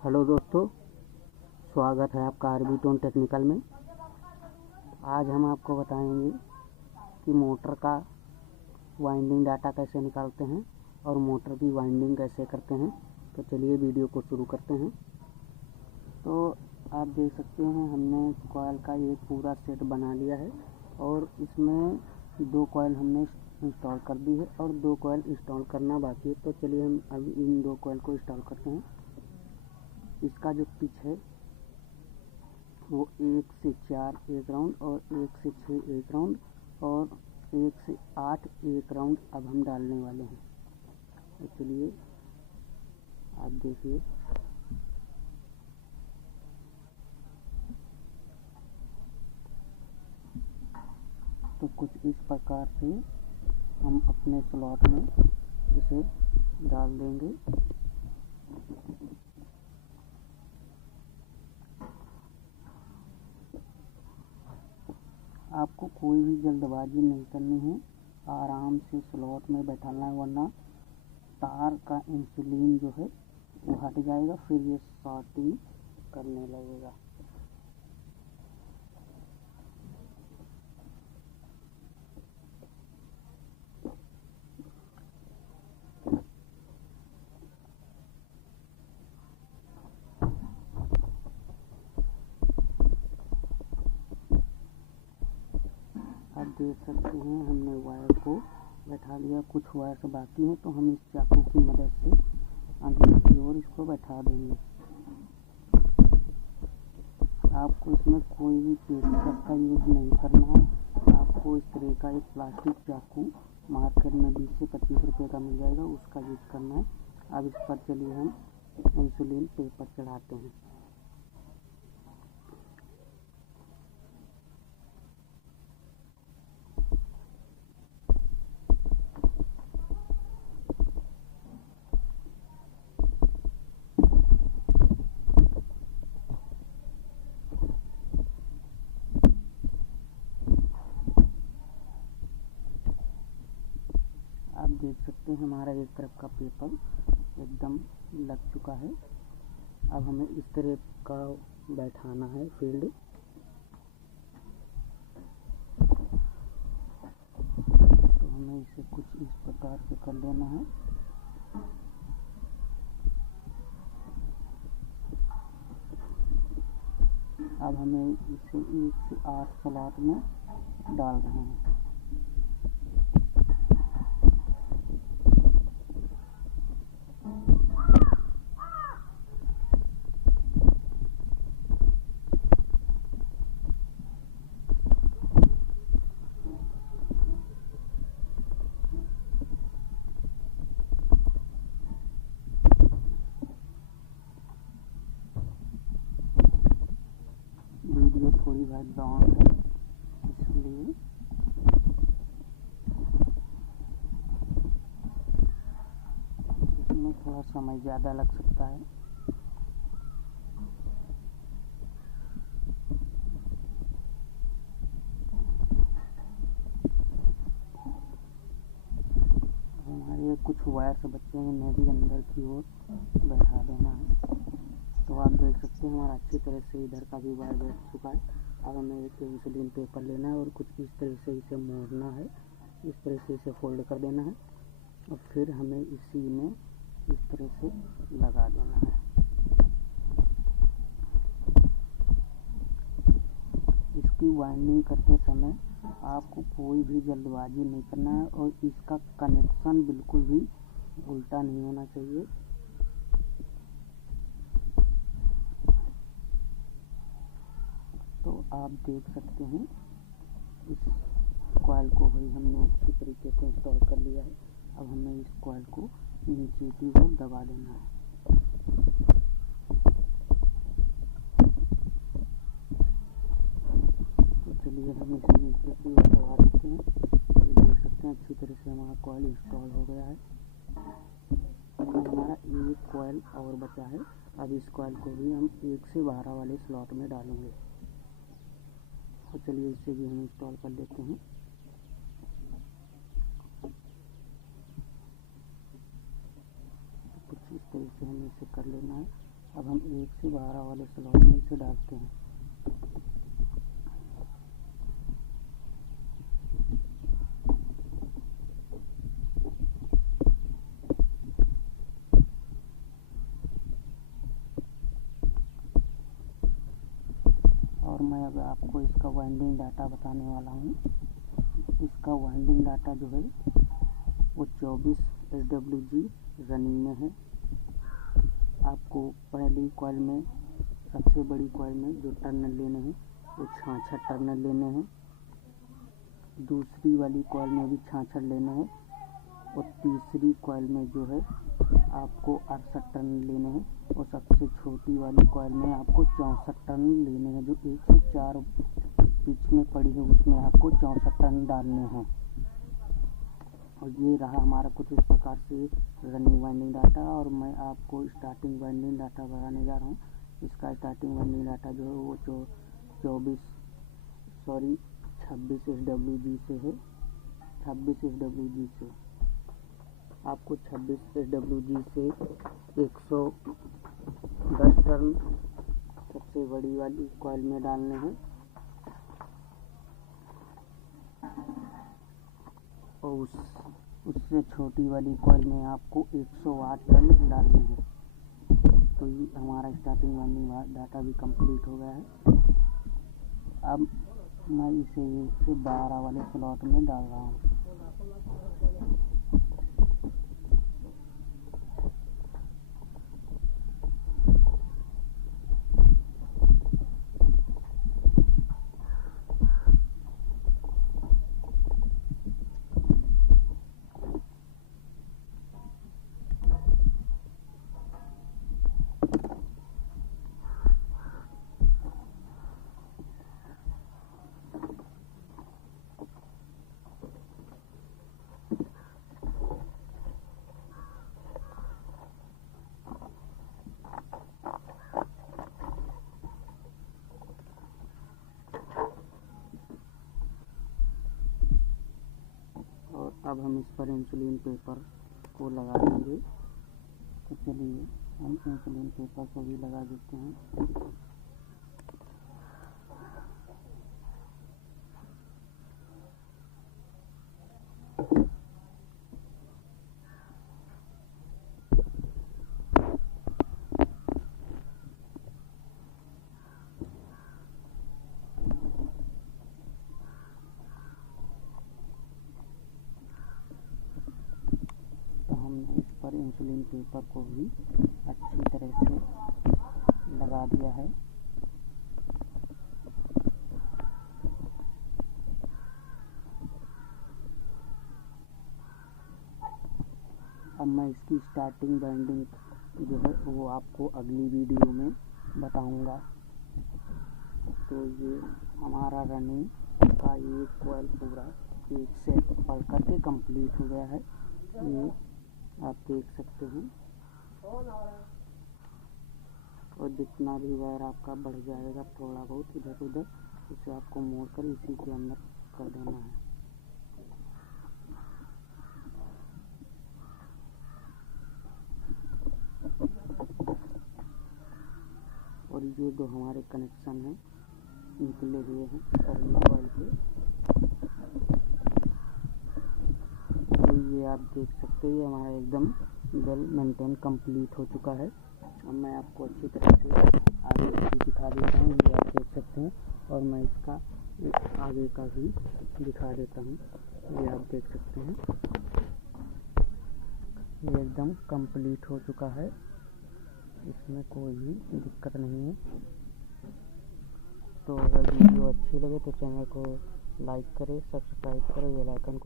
Hello दोस्तों, स्वागत है आपका आरबीटोन टेक्निकल में। आज हम आपको बताएंगे कि मोटर का वाइंडिंग डाटा कैसे निकालते हैं और मोटर की वाइंडिंग कैसे करते हैं। तो चलिए वीडियो को शुरू करते हैं। तो आप देख सकते हैं हमने कॉइल का एक पूरा सेट बना लिया है और इसमें 2 कॉइल हमने इंस्टॉल कर दी है और 2 कॉइल इंस्टॉल करना बाकी है। तो चलिए हम अभी इन 2 कॉइल को इंस्टॉल करते हैं। इसका जो पिच है वो 1 से 4 एक राउंड और 1 से 6 एक राउंड और 1 से 8 एक राउंड अब हम डालने वाले हैं। तो चलिए आप देखिए, तो कुछ इस प्रकार से हम अपने स्लॉट में इसे डाल देंगे। आपको कोई भी जल्दबाजी नहीं करनी है, आराम से स्लॉट में बैठाना है, वरना तार का इंसुलिन जो है वो हट जाएगा, फिर ये शॉर्टिंग करने लगेगा। आप देख सकते हैं हमने वायर को बैठा लिया, कुछ वायर बाकी हैं तो हम इस चाकू की मदद से अंदर की ओर इसको बैठा देंगे। आपको इसमें कोई भी पेचकस का यूज नहीं करना है। आपको इस तरह का एक प्लास्टिक चाकू मार्केट में 20 से 25 रुपये का मिल जाएगा, उसका यूज करना है। अब इस पर चलिए हम इंसुलिन पेपर चढ़ाते हैं। आप देख सकते हैं हमारा एक तरफ का पेपर एकदम लग चुका है। अब हमें इस तरह का बैठाना है फील्ड। तो हमें इसे कुछ इस प्रकार से कर लेना है। अब हमें इसे 1 से 8 स्लॉट में डाल रहे हैं। वीडियो थोड़ी बैकग्राउंड है, इसलिए इसमें थोड़ा समय ज़्यादा लग सकता है। हमारे कुछ वायर से बच्चे हैं, इन्हें भी अंदर की ओर बैठा देना है। तो आप देख सकते हैं हमारा अच्छी तरह से इधर का भी वायर बैठ चुका है। अब हमें एक इंसुलिन पेपर लेना है और कुछ इस तरह से इसे मोड़ना है, इस तरह से इसे फोल्ड कर देना है और फिर हमें इसी में इस तरह से लगा देना है। इसकी वाइंडिंग करते समय आपको कोई भी जल्दबाजी नहीं करना है और इसका कनेक्शन बिल्कुल भी उल्टा नहीं होना चाहिए। तो आप देख सकते हैं इस कॉइल को भी हमने अच्छी तरीके से इंस्टॉल कर लिया है। अब हमें इस कॉइल को नीचे की ओर दबा देना है। तो चलिए हम इसे नीचे की ओर दबा देते हैं। ये देख सकते हैं अच्छी तरह से हमारा कॉइल इंस्टॉल हो गया है। अब हमारा एक कॉइल और बचा है। अब इस कॉइल को भी हम 1 से 12 वाले स्लॉट में डालेंगे। तो चलिए इसे भी हम इंस्टॉल कर लेते हैं। कुछ इस तरह से हमें इसे कर लेना है। अब हम 1 से 12 वाले स्लॉट में इसे डालते हैं। और मैं अब आपको इसका वाइंडिंग डाटा बताने वाला हूँ। इसका वाइंडिंग डाटा जो है वो 24 SWG रनिंग में है। आपको पहली कॉइल में, सबसे बड़ी कॉइल में जो टर्नल लेने हैं वो 66 टर्नल लेने हैं। दूसरी वाली कॉइल में भी 66 लेने हैं और तीसरी कॉइल में जो है आपको 68 टर्नल लेने हैं और सबसे छोटी वाली कॉइल में आपको 64 टर्नल लेने हैं। जो 1 से 4 पिच में पड़ी है उसमें आपको 64 टर्नल डालने हैं। और ये रहा हमारा कुछ इस प्रकार से रनिंग वाइंडिंग डाटा। और मैं आपको स्टार्टिंग वाइंडिंग डाटा बताने जा रहा हूँ। इसका स्टार्टिंग वाइंडिंग डाटा जो है वो 26 SWG से है। 26 SWG से आपको 26 SWG से 110 टर्न सबसे बड़ी वाली कॉइल में डालने हैं और उससे छोटी वाली कॉइल में आपको 108 टर्न डालने हैं। तो ये हमारा स्टार्टिंग वाइंडिंग डाटा भी कंप्लीट हो गया है। अब मैं इसे 1 से 12 वाले स्लॉट में डाल रहा हूँ। अब हम इस पर इंसुलिन पेपर को लगा देंगे। तो चलिए हम इंसुलिन पेपर को भी लगा देते हैं। हमने इस पर इंसुलिन पेपर को भी अच्छी तरह से लगा दिया है। अब मैं इसकी स्टार्टिंग बाइंडिंग जो है वो आपको अगली वीडियो में बताऊंगा। तो ये हमारा रनिंग का ये कॉइल पूरा एक सेट पढ़ करके कंप्लीट हो गया है। ये आप देख सकते हैं। और जितना भी वायर आपका बढ़ जाएगा थोड़ा बहुत इधर उधर, उसे आपको मोड़ कर इसी के अंदर कर देना है। और ये जो हमारे कनेक्शन हैं निकले हुए हैं सर्विस कॉइल के, तो ये आप देख सकते हैं। ये हमारा एकदम वेल मेंटेन कंप्लीट हो चुका है। अब मैं आपको अच्छी तरह से आगे भी दिखा देता हूँ। ये आप देख सकते हैं। और मैं इसका आगे का भी दिखा देता हूँ। ये आप देख सकते हैं। ये एकदम कंप्लीट हो चुका है, इसमें कोई भी दिक्कत नहीं है। तो अगर वीडियो अच्छी लगे तो चैनल को लाइक करें, सब्सक्राइब करें, बेल आइकन को